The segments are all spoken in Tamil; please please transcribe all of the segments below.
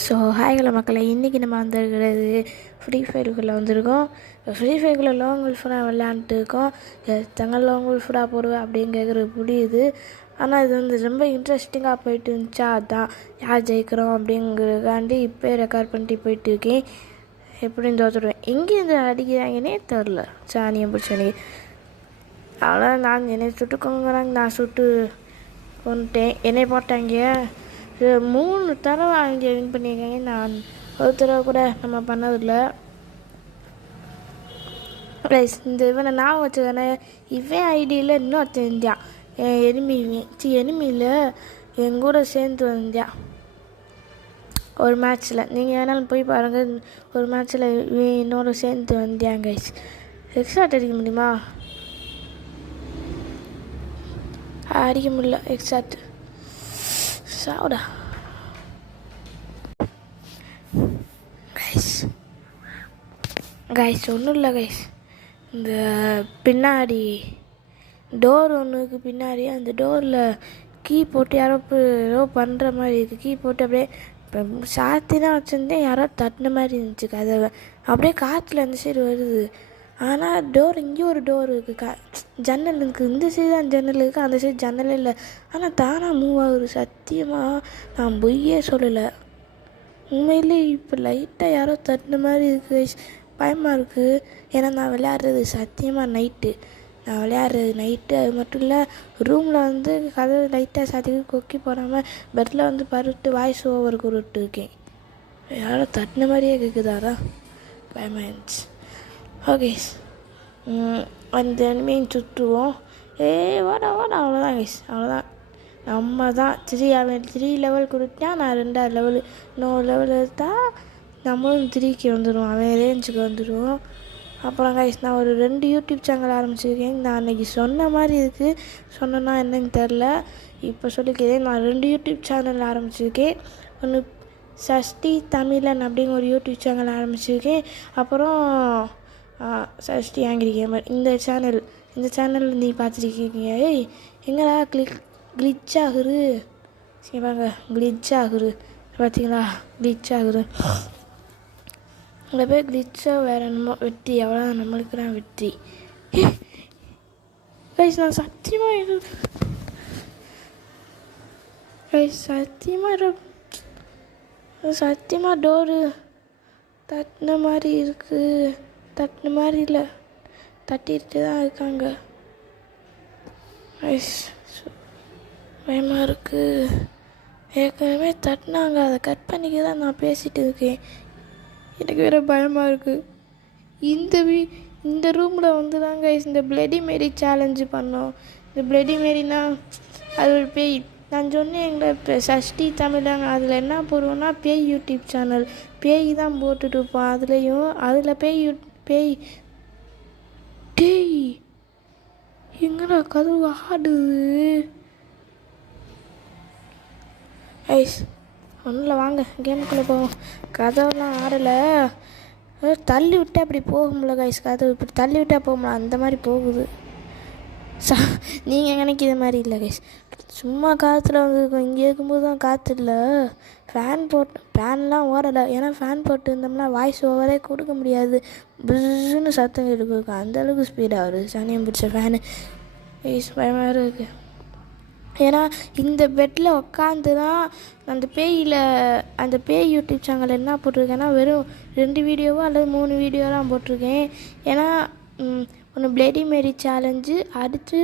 ஸோ ஹாய்கள மக்களை, இன்றைக்கி நம்ம வந்துருக்கிறது ஃப்ரீ ஃபயருக்குள்ளே வந்திருக்கோம். ஃப்ரீ ஃபயருக்குள்ளே லாங் உல்ஃபராக விளையாண்டுட்டு இருக்கோம். தங்கள் லாங் உல்ஃபராக போடுவேன் அப்படின்னு கேட்குறது புரியுது. ஆனால் இது வந்து ரொம்ப இன்ட்ரெஸ்டிங்காக போயிட்டு இருந்துச்சா, அதான் யார் ஜெயிக்கிறோம் அப்படிங்கிறதுக்காண்டி இப்போ ரெக்கார்ட் பண்ணிட்டு போயிட்டு இருக்கேன். எப்படின்னு தோற்றுடுவேன். எங்கேருந்து அடிக்கிறாங்கன்னே தெரில. சாணியை பிடிச்சனே அவ்வளோ நான் என்னை சுட்டுக்கோங்கிறாங்க. நான் சுட்டு கொண்டுட்டேன். என்னை போட்டாங்க. 3 தடவை அவங்க வின் பண்ணியிருக்காங்க. நான் ஒரு தடவை கூட நம்ம பண்ணதில்லை. ப்ளஸ் இந்த இவனை நான் வச்சுக்கனே, இவன் ஐடியில் இன்னொருத்தன் இருந்தான். எனிமியில் என் கூட சேர்ந்து வந்தான் ஒரு மேட்ச்சில். நீங்கள் வேணாலும் போய் பாருங்கள். ஒரு மேட்ச்சில் என்னோட சேர்ந்து வந்தியாங்க. எக்ஸ்ட்ராட் அடிக்க முடியுமா? அடிக்க முடியல. எக்ஸ்ட்ராட் சாவுடா கைஸ். ஒன்றும் இல்லை கைஸ், இந்த பின்னாடி டோர் ஒன்றுக்கு பின்னாடி அந்த டோரில் கீ போட்டு யாரோ ஏதோ பண்ணுற மாதிரி இருக்குது. கீ போட்டு அப்படியே இப்போ சாத்தி தான் வச்சுருந்தேன். யாரோ தட்டின மாதிரி இருந்துச்சு கதவை. அப்படியே காற்றுல அந்த சைடு வருது. ஆனால் டோர் இங்கேயும் ஒரு டோர் இருக்குது. ஜன்னல் இருக்குது. இந்த சைடு தான் ஜன்னல் இருக்குது, அந்த சைடு ஜன்னலே இல்லை. ஆனால் தானாக மூவ் ஆகுது. சத்தியமாக நான் பொய்யே சொல்லலை. உண்மையிலே இப்போ லைட்டாக யாரோ தட்டின மாதிரி இருக்குது. பயமாக இருக்குது. ஏன்னா நான் விளையாடுறது சத்தியமாக நைட்டு. நான் விளையாடுறது நைட்டு. அது மட்டும் இல்லை, ரூமில் வந்து கதவு லைட்டாக சாத்திக்கு கொக்கி போடாமல் பெட்டில் வந்து பருட்டு வாய்ஸ் ஓவருக்கு இருக்கேன். யாரோ தட்டின மாதிரியே கேட்குதாரா? பயமாக இருந்துச்சு. ஓகே, அந்த எனிமையும் சுற்றுவோம். வாடா அவ்வளோதான் கைஸ், அவ்வளோதான். நம்ம தான் 3 அவன் 3 லெவல் கொடுத்தான். நான் 2வது லெவலு. இன்னொரு லெவல் எடுத்தால் நம்மளும் 3க்கு வந்துடுவோம். அவன் ரேஞ்சுக்கு வந்துடுவோம். அப்புறம் கைஸ், நான் ஒரு 2 யூடியூப் சேனல் ஆரம்பிச்சிருக்கேன். நான் அன்றைக்கி சொன்ன மாதிரி இருக்குது. சொன்னேன்னா என்னன்னு தெரில, இப்போ சொல்லிக்கிறேன். நான் 2 யூடியூப் சேனல் ஆரம்பிச்சிருக்கேன். ஒன்று சஷ்டி தமிழன் அப்படிங்கிற ஒரு யூடியூப் சேனல் ஆரம்பிச்சிருக்கேன். அப்புறம் சஷ்டி ஆங்கிரி கேமர். இந்த சேனல் நீ பார்த்துருக்கீங்க. எங்கடா கிளிச் ஆகுது. சரி வாங்க, கிளிச் ஆகுது பார்த்தீங்களா? கிளிச் ஆகுது. இங்கே போய் கிளிச்சாக வேறு என்னமோ வெற்றி. எவ்வளோ நம்மளுக்கு தான் வெற்றி. கைஸ், நான் சத்தியமாக சத்தியமாக டோரு தட்டின மாதிரி இருக்குது. தட்டின மாதிரி இல்லை, தட்டிட்டு தான் இருக்காங்க. பயமாக இருக்குது. ஏற்கனவே தட்டினாங்க, அதை கட் பண்ணிக்க தான் நான் பேசிகிட்டு இருக்கேன். எனக்கு வேறு பயமாக இருக்குது. இந்த ரூமில் வந்து தாங்க இந்த பிளடி மேரி சேலஞ்சு பண்ணோம். இந்த பிளடி மேரினா அது ஒரு பேய். நான் சொன்னேன் எங்களை இப்போ சஷ்டி தமிழாங்க. அதில் என்ன போடுவோன்னா பேய் யூடியூப் சேனல். பேய் தான் போட்டுட்டு இருப்போம். அதில் பேய் எங்கடா கதவு ஆடுது? ஐஸ் ஒன்றில் வாங்க, கேமுக்குள்ளே போவோம். கதவுலாம் ஆடலை. தள்ளி விட்டால் அப்படி போகும்ல கைஸ். கதவு இப்படி தள்ளி விட்டால் போகும்ல, அந்த மாதிரி போகுது. நீங்கள் நினைக்கிற மாதிரி இல்லை கைஸ். சும்மா காற்றுல வந்துருக்கோம். இங்கே இருக்கும்போது தான் காற்று இல்லை. ஃபேன்லாம் ஓடலை. ஏன்னா ஃபேன் போட்டு இருந்தோம்னா வாய்ஸ் ஓவரே கொடுக்க முடியாது. புஷ்ஷுன்னு சத்தம் இருக்கும். அந்தளவுக்கு ஸ்பீடாக வருது சனியம் பிடிச்ச ஃபேனு. கைஸ் பயமாக இருக்குது. ஏன்னா இந்த பெட்டில் உட்காந்து தான் அந்த பேய் யூடியூப் சேனல் என்ன போட்டிருக்கேன்னா வெறும் 2 வீடியோவோ அல்லது 3 வீடியோ தான் போட்டிருக்கேன். ஏன்னா ஒன்று பிளடி மேரி சேலஞ்சு, அடுத்து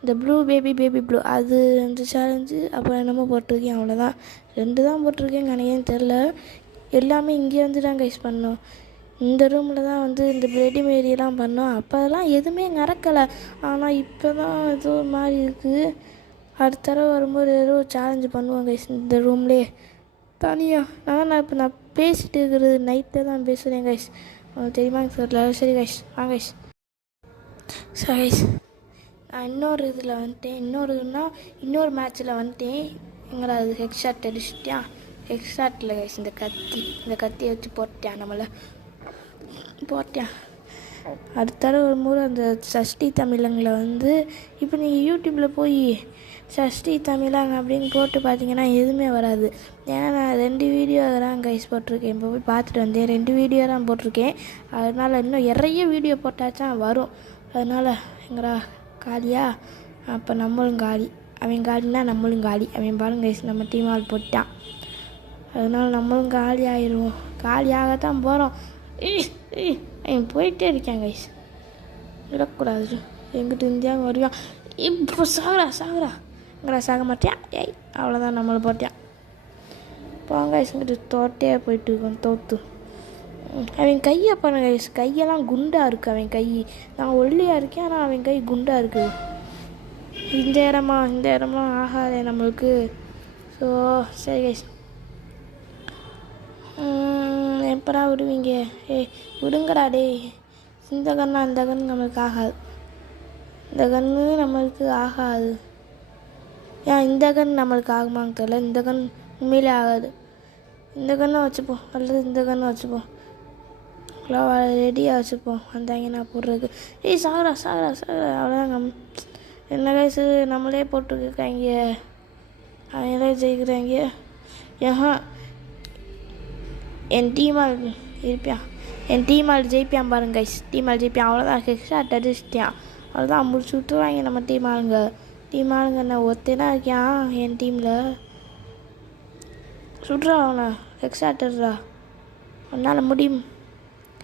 இந்த பேபி ப்ளூ அது அந்த சேலஞ்சு, அப்புறம் என்னமோ போட்டிருக்கேன். அவ்வளோதான், 2 தான் போட்டிருக்கேன். நினைக்கேன்னு தெரில. எல்லாமே இங்கே வந்து தான் கைஸ் பண்ணோம். இந்த ரூமில் தான் வந்து இந்த பிளடி மேரியெல்லாம் பண்ணோம். அப்போ அதெல்லாம் எதுவுமே நடக்கலை. ஆனால் இப்போ தான் ஏதோ ஒரு மாதிரி இருக்குது. அடுத்த தடவை வரும்போது ஏதோ சேலஞ்சு பண்ணுவோம் கைஸ் இந்த ரூம்லேயே தனியாக. நான் பேசிகிட்டு இருக்கிறது நைட்டில் தான் பேசுகிறேன் கைஸ். தெரியுமா தெரியல. சரி கைஸ், வாங்க கைஸ். சரி கைஸ், நான் இன்னொரு இதில் வந்துட்டேன். இன்னொரு மேட்ச்சில் வந்துட்டேன். எங்கடா அது ஹெட்ஷாட் அடிச்சிட்டியா? ஹெட்ஷாட்டில் கைஸ் இந்த கத்தியை வச்சு போட்டேன். அடுத்த தடவை வரும்போது அந்த சஷ்டி தமிழங்களை வந்து இப்போ நீங்கள் யூடியூப்பில் போய் சஷ்டி தமிழாங்க அப்படின்னு போட்டு பார்த்தீங்கன்னா எதுவுமே வராது. ஏன்னா நான் 2 வீடியோ தான் கைஸ் போட்டிருக்கேன். இப்போ போய் பார்த்துட்டு வந்தேன், 2 வீடியோ தான் போட்டிருக்கேன். அதனால் இன்னும் நிறைய வீடியோ போட்டாச்சும் வரும். அதனால் எங்கடா காலியா, அப்போ நம்மளும் காலி. அவன் காலினா நம்மளும் காலி. அவன் பாருங்க கைஸ் நம்ம டீம் ஆள் போட்டான். அதனால் நம்மளும் காலி ஆயிடுவோம். காலியாகத்தான் போகிறோம். அவன் போயிட்டே இருக்கான் கைஸ், விடக்கூடாது. எங்கிட்ட இந்தியாவுக்கு வருவான். இப்போ சாகுறா எங்கடா சாக மாட்டியா? அவ்வளோதான், நம்மளை போட்டான். போங்க கைஸ், இங்கிட்டு தோட்டையே போயிட்டு இருக்கோம் தோற்று. அவன் கையை பாருங்க கைஸ், கையெல்லாம் குண்டாக இருக்குது அவன் கை. நான் ஒல்லியாக இருக்கேன், ஆனால் அவன் கை குண்டாக இருக்குது. இந்த இடம்லாம் ஆகாதே நம்மளுக்கு. ஸோ சரி கைஸ், எப்படா விடுவீங்க? விடுங்கடா டே. இந்த கன்று நம்மளுக்கு ஆகாது. இந்த கன்று நம்மளுக்கு ஆகாது. ஏன் இந்த கன்று நம்மளுக்கு ஆகுமான்னு தெரியல. இந்த கன்று உண்மையிலே ஆகாது. இந்த கன்றை வச்சுப்போம், அல்லது இந்த கன்றை வச்சுப்போம். ரெடியாக வச்சுப்போம். வந்தாங்க நான் போடுறதுக்கு. சாகுறா அவ்வளோதான். என்ன கைஸ், நம்மளே போட்டுருக்காங்க, அவங்களே ஜெயிக்கிறாங்க. என் டீமால் இருப்பான், என் டீமால் ஜெயிப்பான் பாருங்க கைஸ். டீமால் ஜெயிப்பான், அவ்வளோதான். ஹெக்ஸாட் அடிச்சிட்டான், அவ்வளோதான். முடிச்சு விட்டுருவாங்க நம்ம டீமாளுங்க. என்ன ஒத்தனா இருக்கான் என் டீமில். சுட்றா அவனை, ஹெக்ஸாட்டர்ரா, உன்னால் முடியும்.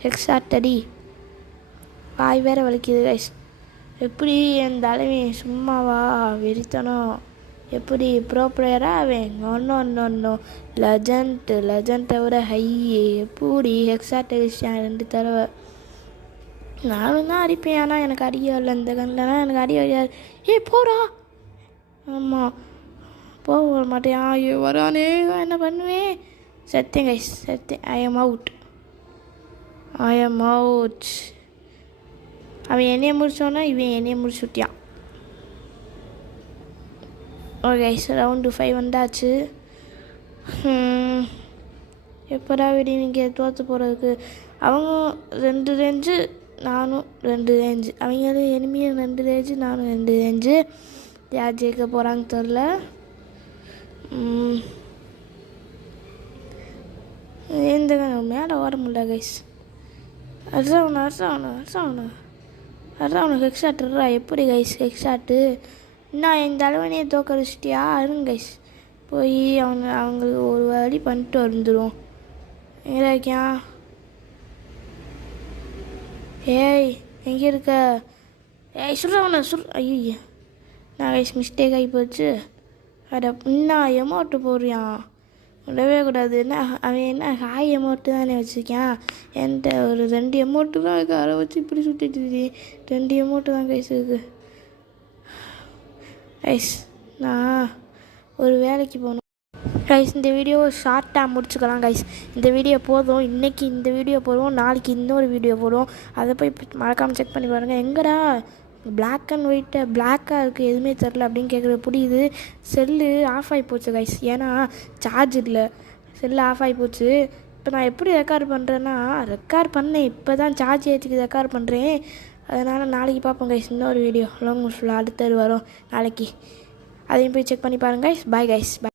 ஹெக்ஸாட்டடி. வாய் வேறு வலிக்குது கைஸ். எப்படி என் தலைமை சும்மாவா வெறித்தனம்? எப்படி ப்ரோ பிளேயராக அவன் ஒன்று லெஜண்ட் விட ஹை. எப்படி ஹெக்ஸாட் அடிச்சான் 2 தடவை. நானும் தான் அடிப்பேன், ஆனால் எனக்கு அடிக்க வரல. இந்த கண்ணில்னா எனக்கு அடி வரையாது. போடா. ஆமாம், போக மாட்டேன். வரானே, என்ன பண்ணுவேன்? செத்தேன் கைஸ், செத்தேன். I am out. அவன் என்னையை முடிச்சோன்னா இவன் என்னையை முடிச்சு விட்டியான். ஓகே கைஸ், ரவுண்டு 5 வந்தாச்சு. எப்படா விடுவீங்க தோற்று போகிறதுக்கு? அவங்க 2 ரேஞ்சு, நானும் 2 ரேஞ்சு. அவங்க எனிமியும் 2 ரேஞ்சு, நானும் 2 ரேஞ்சு. யார் ஜெயிக்க போகிறாங்க தெரில. இந்த மேலே ஓட முடியல கைஸ். அதான் ஹெக்ஸாட்டுறா. எப்படி கைஸ் ஹெக்ஸாட்டு? இன்னும் இந்த அளவனையே தோக்கடிச்சிட்டியா? இருங்க கைஸ், போய் அவங்களுக்கு ஒரு வழி பண்ணிட்டு வந்துடும். எங்கே இருக்கியா? எங்கே இருக்க? சுடுறவனை ஐயோ, நான் கைஸ் மிஸ்டேக் ஆகி போச்சு. இன்னும் எமௌண்ட்டு போடுறியான், விடவே கூடாது. அவன் என்ன ஹாய் எமௌண்ட்டு தானே வச்சுருக்கான். என்கிட்ட ஒரு 2 எமௌண்ட்டு தான் இருக்குது, அதை வச்சு இப்படி சுட்டிட்டு 2 எமௌண்ட்டு தான் கைஸ் இருக்குது. கைஸ், நான் ஒரு வேலைக்கு போகணும் கைஸ். இந்த வீடியோ ஷார்ட்டாக முடிச்சுக்கலாம் கைஸ். இந்த வீடியோ போதும். இன்றைக்கி இந்த வீடியோ போடுவோம், நாளைக்கு இன்னொரு வீடியோ போடுவோம். அதை போய் மறக்காமல் செக் பண்ணி பாருங்கள். எங்கடா பிளாக் அண்ட் ஒயிட்டு பிளாக்காக இருக்குது, எதுவுமே தெரில அப்படின்னு கேட்குறது புரியுது. செல்லு ஆஃப் ஆகி போச்சு கைஸ், ஏன்னா சார்ஜ் இல்லை. செல்லு ஆஃப் ஆகி போச்சு. இப்போ நான் எப்படி ரெக்கார்ட் பண்ணுறேன்னா, ரெக்கார்ட் பண்ணேன், இப்போ தான் சார்ஜ் ஏற்றிக்கு ரெக்கார்ட் பண்ணுறேன். அதனால் நாளைக்கு பார்ப்போம் கைஸ் இன்னொரு வீடியோ. லாங் ஃபுல்லாக அடுத்தது வரும் நாளைக்கு. அதையும் போய் செக் பண்ணி பாருங்கள் கைஸ். பாய் கைஸ், பாய்.